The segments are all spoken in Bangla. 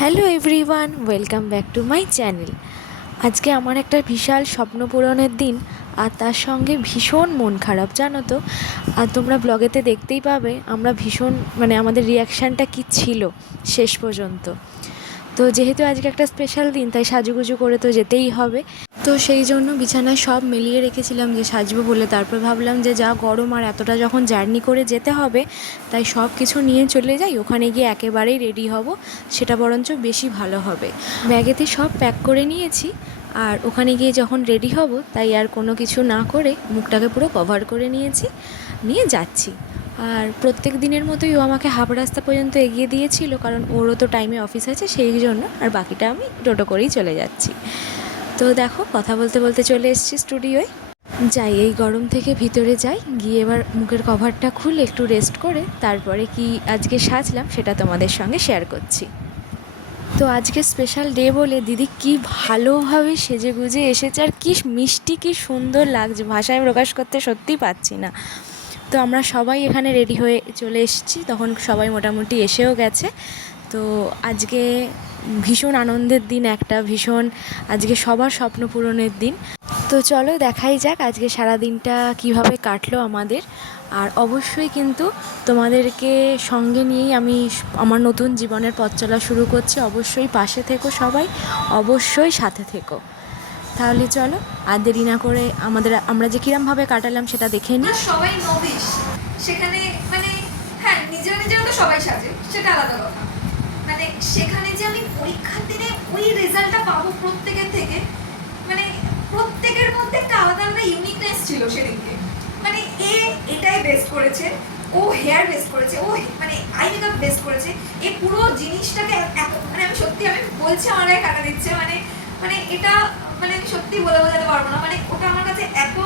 Hello everyone, welcome back to my channel. আজকে আমার একটা বিশাল স্বপ্ন পূরণের দিন, আর তার সঙ্গে ভীষণ মন খারাপ, জানো তো? আর তোমরা ব্লগেতে দেখতেই পাবে, আমরা ভীষণ মানে আমাদের রিয়াকশানটা কী ছিল শেষ পর্যন্ত। তো যেহেতু আজকে একটা স্পেশাল দিন, তাই সাজুগুজু করে তো যেতেই হবে। তো সেই জন্য বিছানায় সব মিলিয়ে রেখেছিলাম যে সাজবো বলে। তারপর ভাবলাম যে যা গরম আর এতটা যখন জার্নি করে যেতে হবে, তাই সব কিছু নিয়ে চলে যাই। ওখানে গিয়ে একেবারেই রেডি হব, সেটা বরঞ্চ বেশি ভালো হবে। ব্যাগেতে সব প্যাক করে নিয়েছি আর ওখানে গিয়ে যখন রেডি হব, তাই আর কোনো কিছু না করে মুখটাকে পুরো কভার করে নিয়েছি, নিয়ে যাচ্ছি। আর প্রত্যেক দিনের মতোই ও আমাকে হাফ রাস্তা পর্যন্ত এগিয়ে দিয়েছিল, কারণ ওরও তো টাইমে অফিস আছে, সেই জন্য আর বাকিটা আমি টোটো করেই চলে যাচ্ছি। তো দেখো, কথা বলতে বলতে চলে এসেছি স্টুডিওয়। যাই, এই গরম থেকে ভিতরে যাই, গিয়ে এবার মুখের কভারটা খুলে, একটু রেস্ট করে, তারপরে কি আজকে সাজলাম সেটা তোমাদের সঙ্গে শেয়ার করছি। তো আজকে স্পেশাল ডে বলে দিদি কি ভালোভাবে সেজে গুজে এসেছে আর কি মিষ্টি, কি সুন্দর লাগছে, ভাষায় প্রকাশ করতে সত্যিই পাচ্ছি না। তো আমরা সবাই এখানে রেডি হয়ে চলে এসেছি, তখন সবাই মোটামুটি এসেও গেছে। তো আজকে ভীষণ আনন্দের দিন, একটা ভীষণ আজকে সবার স্বপ্ন পূরণের দিন। তো চলো দেখাই যাক আজকে সারা দিনটা কীভাবে কাটলো আমাদের। আর অবশ্যই কিন্তু তোমাদেরকে সঙ্গে নিয়েই আমি আমার নতুন জীবনের পথ চলা শুরু করছি। অবশ্যই পাশে থেকো সবাই, অবশ্যই সাথে থেকো। তাহলে চলো, আর দেরি না করে আমাদের, আমরা যে কিরমভাবে কাটালাম সেটা দেখে নিই। সবাই নবিশ সেখানে মানে হ্যাঁ নিজেরা নিজেরা সবাই সাজে, সেটা আলাদা কথা। মানে সেখানে যে আমি পরীক্ষার দিনে ওই রেজাল্টটা পাবো প্রত্যেকের থেকে মানে প্রত্যেকের মধ্যে একটা আলাদা আলাদা ইউনিকনেস ছিল সেদিনকে। মানে এ এটাই বেস্ট করেছে, ও হেয়ার বেস্ট করেছে, ও মানে আই মেকআপ বেস্ট করেছে এই পুরো জিনিসটাকে এত মানে আমি সত্যি আমি বলছি আমার কাটা দিচ্ছে মানে মানে এটা মানে আমি সত্যি বলে বোঝাতে পারব না। মানে ওটা আমার কাছে এত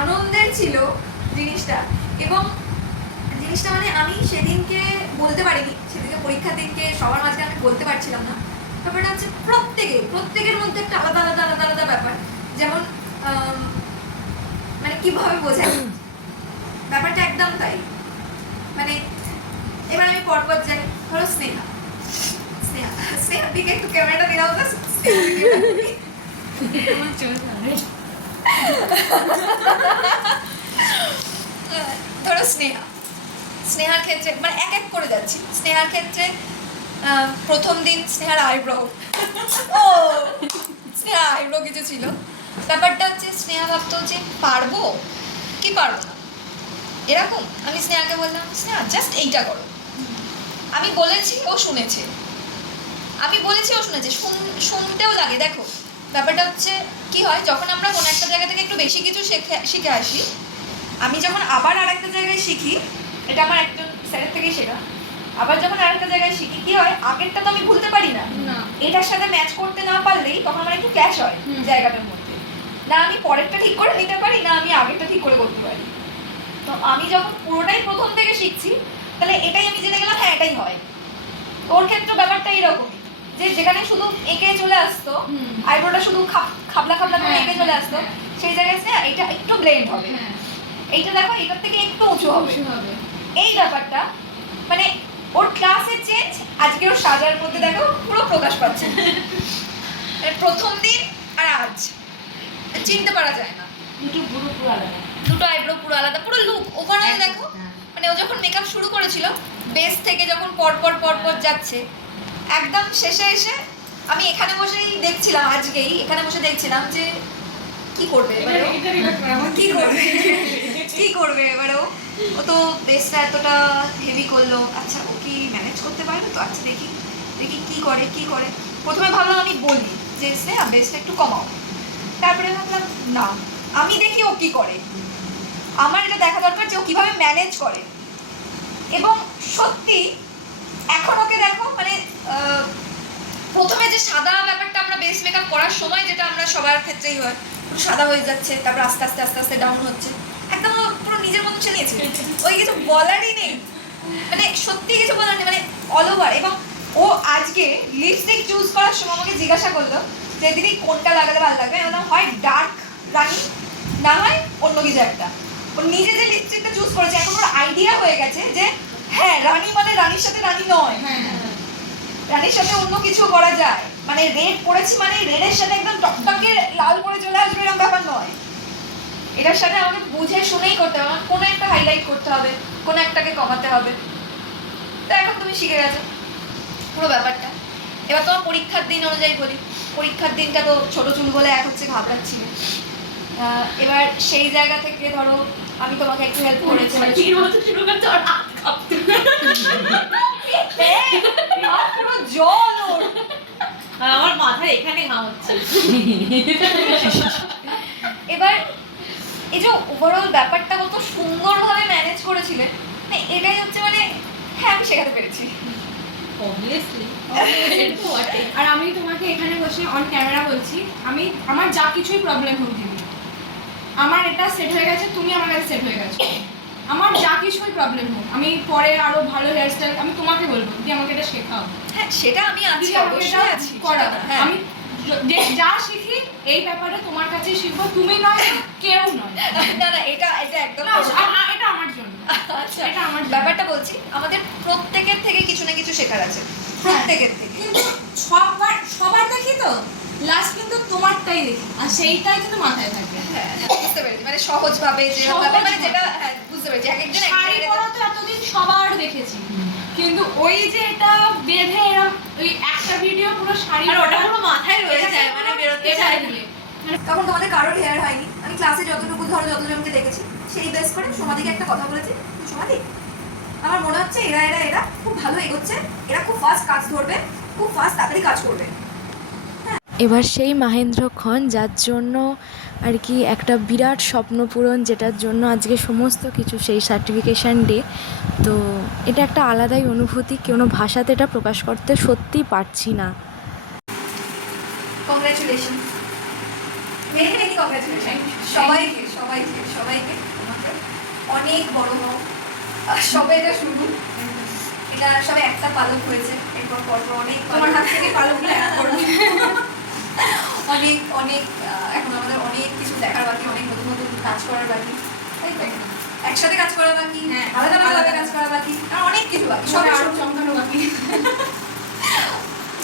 আনন্দের ছিল জিনিসটা। এবং জিনিসটা মানে আমি সেদিনকে বলতে পারিনি সেদিনকে পরীক্ষার দিনকে সবার মাঝে আমি বলতে পারছিলাম না। ব্যাপারটা হচ্ছে প্রত্যেকে প্রত্যেকের মধ্যে একটা আলাদা আলাদা আলাদা আলাদা ব্যাপার। যেমন মানে কীভাবে বোঝাই ব্যাপারটা একদম তাই। মানে এবার আমি পরপর যাই। ধরো স্নেহা। স্নেহা স্নেহার দিকে একটু ক্যামেরাটা দিলাম তো। ধরো স্নেহা। স্নেহার ক্ষেত্রে মানে এক এক করে যাচ্ছি। স্নেহার ক্ষেত্রে প্রথম দিন স্নেহার আইব্রো। ও, স্নেহা আইব্রো কিছু ছিল। ব্যাপারটা হচ্ছে, স্নেহা ভাবতো যে পারব? কি পারব না? এরকম। আমি স্নেহাকে বললাম, স্নেহা জাস্ট এইটা করো। আমি বলেছি, ও শুনেছে। আমি বলেছি, ও শুনেছে। শুন- শুনতেও লাগে। দেখো, ব্যাপারটা হচ্ছে, কি হয়, যখন আমরা কোনো একটা জায়গা থেকে একটু বেশি কিছু শেখে, শিখে আসি, আমি যখন আবার আরেকটা জায়গায় শিখি এটা আমার একজন স্যারের থেকেই শেখা। আবার যখন আরেকটা জায়গায় শিখি কি হয়? আগেরটা তো আমি ভুলতে পারি না। এটার সাথে ম্যাচ করতে না পারলেই তখন আমার একটু ক্যাশ হয় জায়গাটার মধ্যে। না আমি পরেরটা ঠিক করে নিতে পারি না আমি আগেরটা ঠিক করে করতে পারি। তো আমি যখন পুরোটাই প্রথম থেকে শিখছি তাহলে এটাই আমি জেনে গেলাম হ্যাঁ এটাই হয়। ওর ক্ষেত্রে ব্যাপারটা এইরকমই। যে যেখানে শুধু এঁকে চলে আসতো। আইব্রোটা শুধু খাবলা খাবলা করে হ্যাঁ, এঁকে চলে আসতো হ্যাঁ। সেই জায়গায় এটা একটু ব্লেন্ড হবে। হ্যাঁ। এইটা দেখো এটার থেকে একটু উঁচু হবে। এই ব্যাপারটা মানে ওর ক্লাসের চেঞ্জ আজকে ওর সাজার মধ্যে দেখো পুরো প্রকাশ পাচ্ছে। মানে প্রথম দিন আর আজ। চিনতে পারা যায় না। দুটো পুরো পুরো আলাদা। দুটো আইব্রো পুরো আলাদা। পুরো লুক ওভারঅল একদম, দেখো হ্যাঁ। মানে ও যখন মেকআপ শুরু করেছিল বেস থেকে যখন পরপর পরপর যাচ্ছে একদম শেষে এসে আমি এখানে বসেই দেখছিলাম আজকেই এখানে বসে দেখছিলাম যে কি করবে এবারে ও? কি করবে? কি করবে এবারে ও? ও তো বেসটা এতটা হেভি করল। আচ্ছা ও কি ম্যানেজ করতে পারবে তো? আচ্ছা দেখি দেখি কি করে কি করে। প্রথমে ভাবলাম আমি বলি যে, সে বেসটা একটু কমাও। তারপরে ভাবলাম, না, আমি দেখি ও কি করে। আমার এটা দেখা দরকার যে, ও কীভাবে ম্যানেজ করে। এবং সত্যি, এখন ওকে দেখো মানে প্রথমে যে সাদা ব্যাপারটা আমরা বেস মেকআপ করার সময় যেটা আমরা সবার ক্ষেত্রেই হয় সাদা হয়ে যাচ্ছে, তারপর আস্তে আস্তে আস্তে আস্তে ডাউন হচ্ছে। একদম নিজের মতো চলে গেছে ওই কিছু বলারই নেই। মানে সত্যি কিছু বলার নেই মানে অল ওভার এবং ও আজকে লিপস্টিক চুজ করার সময় আমাকে জিজ্ঞাসা করল যে দিদি কোনটা লাগালে ভালো লাগবে? আমি বললাম হয় ডার্ক রানি না হয় অন্য কিছু একটা। ও নিজে যে লিপস্টিকটা চুজ করেছে এখন ওর আইডিয়া হয়ে গেছে যে হ্যাঁ রানি মানে রানীর সাথে রানী নয়। হ্যাঁ হ্যাঁ। রানীর সাথে অন্য কিছু করা যায়। মানে রেড করেছি মানে রেডের সাথে একদম টকটকে লাল করে চলে আসবে এরকম ব্যাপার নয়। এটার সাথে আমাকে বুঝে শুনেই করতে হবে আমার কোনো একটা হাইলাইট করতে হবে কোনো একটাকে কমাতে হবে। তো এখন তুমি শিখে গেছো পুরো ব্যাপারটা। এবার তোমার পরীক্ষার দিন অনুযায়ী বলি। পরীক্ষার দিনটা তো ছোট চুল বলে এক হচ্ছে ঘাবড়াচ্ছিল আহ, এবার সেই জায়গা থেকে ধরো আমি তোমাকে একটু হেল্প করেছি। আমার মাথায় এখানে ঘাম হচ্ছে। এবার এই যে ওভারঅল ব্যাপারটা কত সুন্দরভাবে ম্যানেজ করেছিলে মানে এটাই হচ্ছে মানে হ্যাঁ আমি শেখাতে পেরেছি। অবভিয়াসলি আর আমি তোমাকে এখানে বসে অন ক্যামেরা বলছি আমি আমার যা কিছুই প্রবলেম হোক দিদি আমার এটা সেট হয়ে গেছে তুমি আমার কাছে সেট হয়ে গেছো। আমার যা কিছুই প্রবলেম হোক আমি পরে আরও ভালো হেয়ারস্টাইল আমি তোমাকে বলব দিদি আমাকে এটা শেখাও। হ্যাঁ সেটা আমি আছি এটা অবশ্যই আছি করা হ্যাঁ। আমি য- শিখি এই ব্যাপারে তোমার কাছে শিখব। তুমি নয় কেউ নয়। না না এটা এটা একদম এটা আমার জন্য। আচ্ছা এটা আমার ব্যাপারটা বলছি আমাদের প্রত্যেকের থেকে কিছু না কিছু শেখার আছে। প্রত্যেকের থেকে। কিন্তু সবার সবার দেখি তো লাস্ট কিন্তু তোমারটাই দেখি আর সেইটাই কিন্তু মাথায় থাকে। হ্যাঁ হ্যাঁ, বুঝতে পেরেছি। মানে সহজ যেভাবে মানে সহজভাবে। যেটা হ্যাঁ বুঝতে পেরেছি। এক একজন শাড়ি পরা তো এতদিন সবার দেখেছি। কিন্তু ওই যে এটা বেঁধে এরকম ওই একটা ভিডিও পুরো শাড়ি আর ওটা পুরো মাথায় রয়ে যায় মানে বেরোতে চায় না। তখন তোমাদের কারোর হেয়ার হয়নি। আমি ক্লাসে যতটুকু ধরো যতজনকে দেখেছি সেই বেস করে সমাধিকে একটা কথা বলেছি সমাধি আমার মনে হচ্ছে এরা এরা এরা খুব ভালো এগোচ্ছে এরা খুব ফাস্ট কাজ ধরবে খুব ফাস্ট তাড়াতাড়ি কাজ করবে। এবার সেই মাহেন্দ্রক্ষণ যার জন্য আর কি একটা বিরাট স্বপ্ন পূরণ যেটার জন্য আজকে সমস্ত কিছু সেই সার্টিফিকেশান ডে তো এটা একটা আলাদাই অনুভূতি কোনো ভাষাতে এটা প্রকাশ করতে সত্যিই পারছি না। কংগ্রাচুলেশন কংগ্রাচুলেশন সবাইকে সবাইকে সবাইকে অনেক বড় আর এটা শুরু এটা সবে একটা পালক হয়েছে এরপর পরপর অনেক তোমার হাত থেকে করবে অনেক অনেক এখন আমাদের অনেক কিছু দেখার বাকি অনেক নতুন নতুন কাজ করার বাকি। তাই তো? একসাথে কাজ করা বাকি হ্যাঁ, আলাদা আলাদা কাজ করা বাকি আর অনেক কিছু বাকি সবে সবে আরও চমকানো বাকি।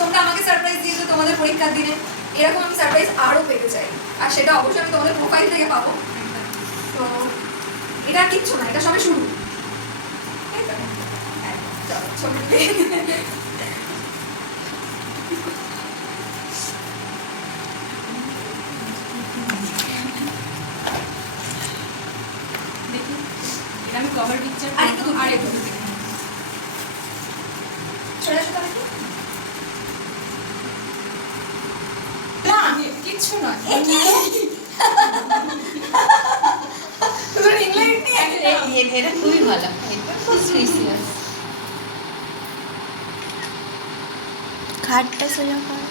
তোমরা আমাকে সারপ্রাইজ দিয়েছ তোমাদের পরীক্ষার দিনে। এরকম আমি সারপ্রাইজ আরও পেতে চাই আর সেটা অবশ্যই আমি তোমাদের প্রোফাইল থেকে পাবো। তো এটা কিচ্ছু না এটা সবে শুরু। তাই তো? হ্যাঁ, চলো, ছবি তুলি। দেখি এটা আমি কভার পিকচার আর একটু দূর আর থেকে। একটু দূর থেকে। চলে আসো তাহলে কি? না কিচ্ছু নয় তোদের ইংল্যান্ড নিয়ে একটা। এটা খুবই ভালো এটা খুব স্পেশাল খাটটা সোজা কর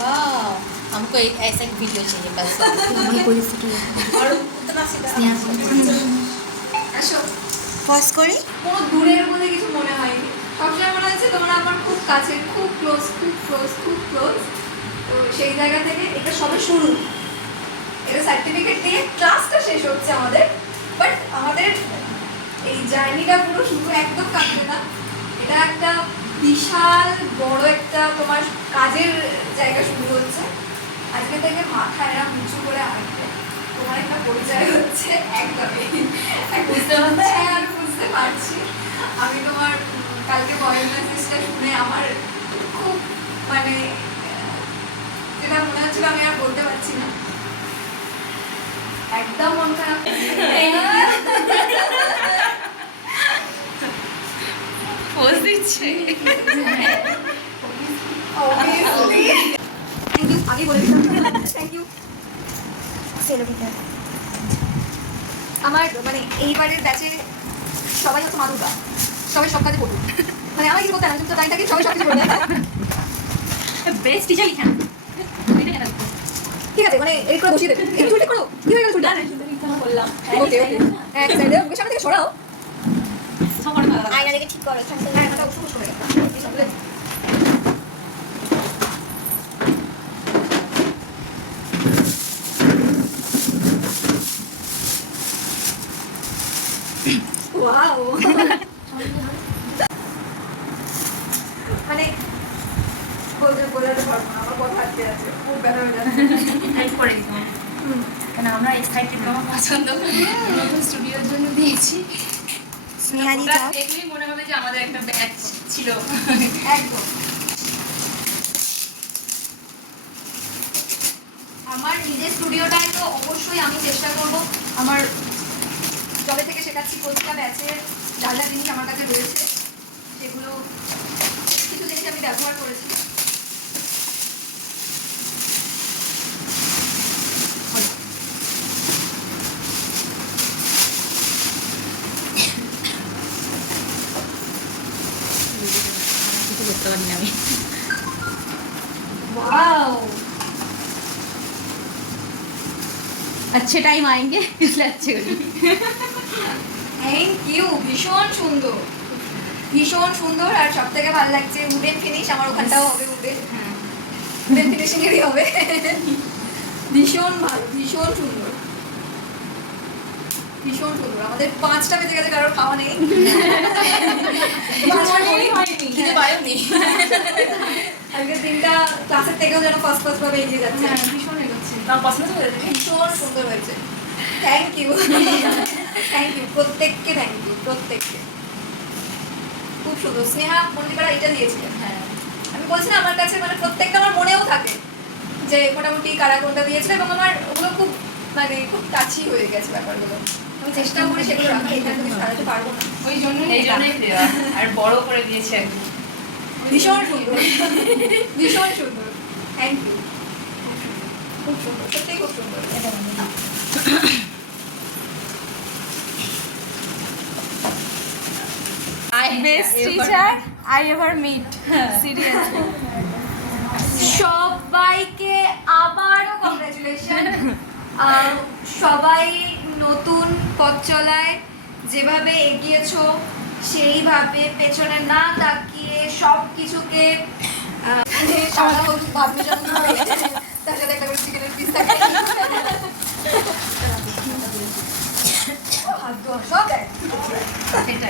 वाह हमको एक ऐसा एक वीडियो चाहिए बस আর উত্তরা সিধা। পজ করে? কোনো দূরের মধ্যে কিছু মনে হয়নি। সবসময় মনে হচ্ছে তোমরা আমার খুব কাছে খুব ক্লোজ খুব ক্লোজ খুব ক্লোজ তো সেই জায়গা থেকে এটা সবে শুরু। এটা সার্টিফিকেট দিয়ে ক্লাসটা শেষ হচ্ছে আমাদের। বাট আমাদের এই জার্নিটা পুরো শুধু একদম কাটবে না। এটা একটা বিশাল, বড় একটা তোমার কাজের জায়গা শুরু হচ্ছে। আজকে থেকে মাথা এরা উঁচু করে আসবে তোমার একটা পরিচয় হচ্ছে একদমই। বুঝতে পারছি। হ্যাঁ আমি বুঝতে পারছি। আমি তোমার কালকে ভয়েস মেসেজটা শুনে আমার খুব মানে যেটা মনে হচ্ছিল আমি আর বলতে পারছি না। একদম মন খারাপ पोज দিচ্ছে। Obviously. আগে বলে দিতাম থ্যাংক ইউ আমার মানে এইবারের ব্যাচে সবাই হচ্ছে মাদুকা সবাই সব কাজে পড়ুক মানে আমার কিছু করতে না তাই থাকি সবাই সব কিছু করে দেয়। বেস্ট টিচার লিখা? ঠিক আছে মানে এই করে বসিয়ে দেবে এই চুলটা করো। কি হয়ে গেল চুলটা? বললাম ওকে ওকে। এক সাইডে ওকে সামনে থেকে সরাও। আয়না দেখে ঠিক করো হ্যাঁ করে মানে বলতে বলাতে পারব না আমার কথা আটকে আছে খুব ব্যথা হয়ে যাচ্ছে। করে কারণ আমরা এক্সাইটেড আমার পছন্দ। নতুন স্টুডিওর জন্য দিয়েছি। স্নেহাদি ওটা চাপ দেখলেই মনে হবে যে আমাদের একটা ব্যাচ ছিল। একদম। আমার নিজের স্টুডিওটায় তো অবশ্যই আমি চেষ্টা করব। আমার যবে থেকে শেখাচ্ছি প্রতিটা ব্যাচের যা যা জিনিস আমার কাছে রয়েছে সেগুলো কিছু জিনিস আমি ব্যবহার করেছি কিছু করতে পারি না আমি ওয়াও अच्छे टाइम आएंगे इसलिए अच्छे करिए থ্যাংক ইউ ভীষণ সুন্দর। ভীষণ সুন্দর আর সব থেকে ভালো লাগছে উডেন ফিনিশ আমার ওখানটাও হবে উডেন উডেন ফিনিশিংয়েরই হবে। ভীষণ ভালো ভীষণ সুন্দর। ভীষণ সুন্দর। আমাদের পাঁচটা বেজে গেছে কারোর খাওয়া নেই। আজকে দিনটা ক্লাসের থেকেও যেন ফার্স্ট ফার্স্ট ভাবে এগিয়ে যাচ্ছে। হ্যাঁ ভীষণ এগোচ্ছে। ভীষণ সুন্দর হয়েছে। থ্যাংক ইউ থ্যাংক ইউ প্রত্যেককে থ্যাংক ইউ প্রত্যেককে। খুব সুন্দর। স্নেহা মন্দিরা এটা দিয়েছিলেন হ্যাঁ। আমি বলছি না আমার কাছে মানে প্রত্যেকটা আমার মনেও থাকে যে মোটামুটি কারা কোনটা দিয়েছিল এবং আমার ওগুলো খুব মানে খুব কাছি হয়ে গেছে ব্যাপারগুলো। আমি চেষ্টা করি সেগুলো রাখা এখানে তুমি সারাতে পারব না। ওই জন্যই এই জন্যই দেওয়া আর বড় করে দিয়েছে। আর কি ভীষণ সুন্দর। ভীষণ সুন্দর থ্যাংক ইউ খুব সুন্দর। সত্যিই খুব সুন্দর। Best teacher I ever meet seriously সবাইকে আবারও কংগ্রেচুলেশন সবাই নতুন পথ চলায় যেভাবে এগিয়েছো সেইভাবে পেছনে না তাকিয়ে সব কিছুকে সাদা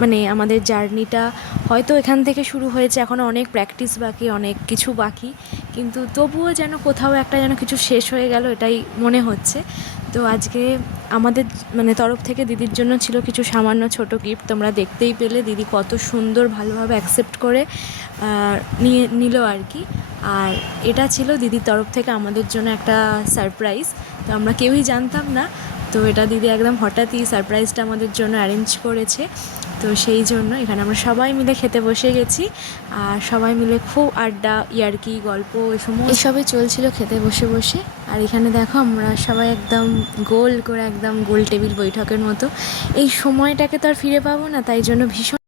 মানে আমাদের জার্নিটা হয়তো এখান থেকে শুরু হয়েছে এখনও অনেক প্র্যাকটিস বাকি, অনেক কিছু বাকি। কিন্তু তবুও যেন কোথাও একটা যেন কিছু শেষ হয়ে গেল, এটাই মনে হচ্ছে। তো আজকে আমাদের মানে তরফ থেকে দিদির জন্য ছিল কিছু সামান্য ছোট গিফট তোমরা দেখতেই পেলে, দিদি কত সুন্দর ভালোভাবে অ্যাকসেপ্ট করে নিয়ে নিল আর কি। আর এটা ছিল দিদির তরফ থেকে আমাদের জন্য একটা সারপ্রাইজ তো আমরা কেউই জানতাম না। তো এটা দিদি একদম হঠাৎই সারপ্রাইজটা আমাদের জন্য অ্যারেঞ্জ করেছে। তো সেই জন্য এখানে আমরা সবাই মিলে খেতে বসে গেছি। আর সবাই মিলে খুব আড্ডা, ইয়ার্কি, গল্প এসব এসবই চলছিল খেতে বসে বসে। আর এখানে দেখো আমরা সবাই একদম গোল করে একদম গোল টেবিল বৈঠকের মতো। এই সময়টাকে তো আর ফিরে পাবো না, তাই জন্য ভীষণ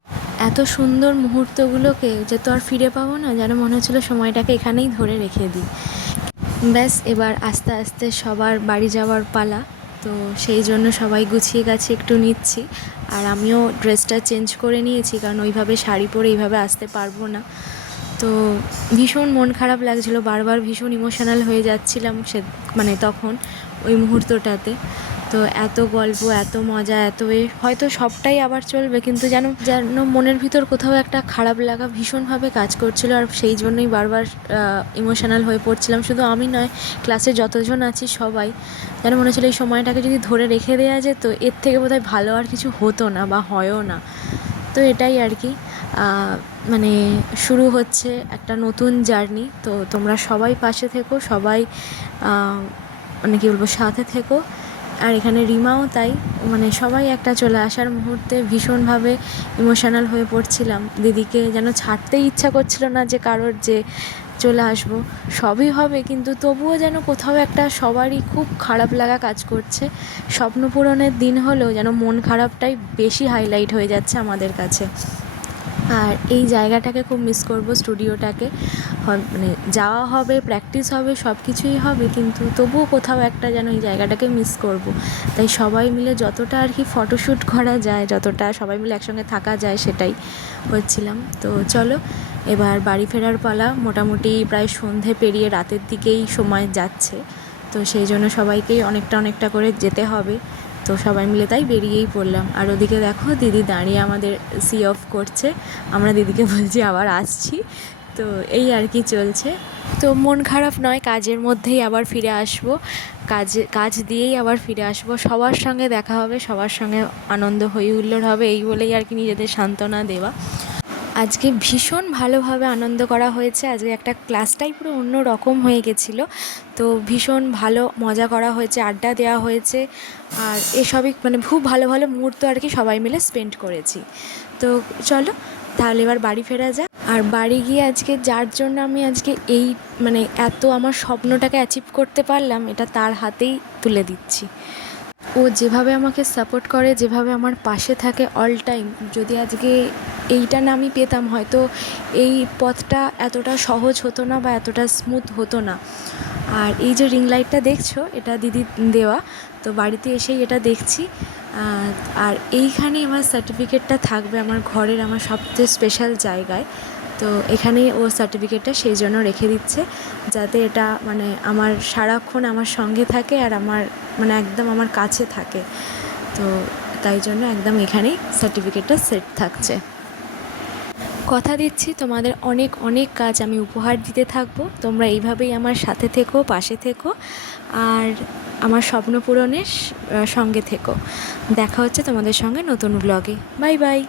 এত সুন্দর মুহূর্তগুলোকে যে তো আর ফিরে পাবো না, যেন মনে হচ্ছিল সময়টাকে এখানেই ধরে রেখে দিই। ব্যাস, এবার আস্তে আস্তে সবার বাড়ি যাওয়ার পালা। তো সেই জন্য সবাই গুছিয়ে গাছিয়ে একটু নিচ্ছি। আর আমিও ড্রেসটা চেঞ্জ করে নিয়েছি, কারণ ওইভাবে শাড়ি পরে এইভাবে আসতে পারব না। তো ভীষণ মন খারাপ লাগছিল, বারবার ভীষণ ইমোশনাল হয়ে যাচ্ছিলাম সে মানে তখন ওই মুহূর্তটাতে। তো এত গল্প, এত মজা, এত এ, হয়তো সবটাই আবার চলবে, কিন্তু যেন যেন মনের ভিতর কোথাও একটা খারাপ লাগা ভীষণভাবে কাজ করছিল আর সেই জন্যই বারবার ইমোশনাল হয়ে পড়ছিলাম। শুধু আমি নয় ক্লাসে যতজন আছি সবাই, যেন মনে হচ্ছিল এই সময়টাকে যদি ধরে রেখে দেওয়া যেত, এর থেকে বোধহয় ভালো আর কিছু হতো না বা হয়ও না। তো এটাই আর কি। মানে শুরু হচ্ছে একটা নতুন জার্নি। তো তোমরা সবাই পাশে থেকো, সবাই মানে কী বলব, সাথে থেকো। আর এখানে রিমাও তাই। মানে সবাই একটা চলে আসার মুহূর্তে ভীষণভাবে ইমোশনাল হয়ে পড়ছিলাম। দিদিকে যেন ছাড়তেই ইচ্ছা করছিল না যে কারোর যে চলে আসব। সবই হবে, কিন্তু তবুও যেন কোথাও একটা সবারই খুব খারাপ লাগা কাজ করছে। স্বপ্ন পূরণের দিন হলেও যেন মন খারাপটাই বেশি হাইলাইট হয়ে যাচ্ছে আমাদের কাছে। আর এই জায়গাটাকে খুব মিস করব স্টুডিওটাকে মানে যাওয়া হবে প্র্যাকটিস হবে সব কিছুই হবে, কিন্তু তবুও কোথাও একটা যেন এই জায়গাটাকে মিস করব। তাই সবাই মিলে যতটা আর কি ফটোশ্যুট করা যায়, যতটা সবাই মিলে একসঙ্গে থাকা যায় সেটাই হচ্ছিলাম তো চলো, এবার বাড়ি ফেরার পালা, মোটামুটি প্রায় সন্ধে পেরিয়ে রাতের দিকেই সময় যাচ্ছে। তো সেই জন্য সবাইকেই অনেকটা অনেকটা করে যেতে হবে। তো সবাই মিলে তাই বেরিয়েই পড়লাম। আর ওদিকে দেখো, দিদি দাঁড়িয়ে আমাদের সি অফ করছে। আমরা দিদিকে বলছি, আবার আসছি। তো এই আর কি চলছে। তো মন খারাপ নয়, কাজের মধ্যেই আবার ফিরে আসব। কাজে, কাজ দিয়েই আবার ফিরে আসব। সবার সঙ্গে দেখা হবে, সবার সঙ্গে আনন্দ হই হুল্লোড় হবে, এই বলেই আর কি নিজেদের সান্ত্বনা দেওয়া। আজকে ভীষণ ভালোভাবে আনন্দ করা হয়েছে। আজকে একটা ক্লাসটাই পুরো অন্য রকম হয়ে গেছিল। তো ভীষণ ভালো মজা করা হয়েছে, আড্ডা দেওয়া হয়েছে। আর এসবই মানে খুব ভালো ভালো মুহূর্ত আর কি সবাই মিলে স্পেন্ড করেছি। তো চলো তাহলে এবার বাড়ি ফেরা যাক। আর বাড়ি গিয়ে আজকে যার জন্য আমি আজকে এই মানে এত আমার স্বপ্নটাকে অ্যাচিভ করতে পারলাম, এটা তার হাতেই তুলে দিচ্ছি। ও যেভাবে আমাকে সাপোর্ট করে, যেভাবে আমার পাশে থাকে অল টাইম যদি আজকে এইটা না আমি পেতাম, হয়তো এই পথটা এতটা সহজ হতো না বা এতটা স্মুথ হতো না। আর এই যে রিং লাইটটা দেখছ, এটা দিদি দেওয়া, তো বাড়িতে এসেই এটা দেখছি। আর এইখানেই আমার সার্টিফিকেটটা থাকবে আমার ঘরের আমার সবচেয়ে স্পেশাল জায়গায়। তো এখানে ও সার্টিফিকেটটা সেই জন্য রেখে দিচ্ছে, যাতে এটা মানে আমার সারাক্ষণ আমার সঙ্গে থাকে আর আমার মানে একদম আমার কাছে থাকে। তো তাই জন্য একদম এখানেই সার্টিফিকেটটা সেট থাকছে। কথা দিচ্ছি, তোমাদের অনেক অনেক কাজ আমি উপহার দিতে থাকব। তোমরা এইভাবেই আমার সাথে থেকো, পাশে থেকো। আর আমার স্বপ্ন পূরণের সঙ্গে থেকো। দেখা হচ্ছে তোমাদের সঙ্গে নতুন ব্লগে বাই বাই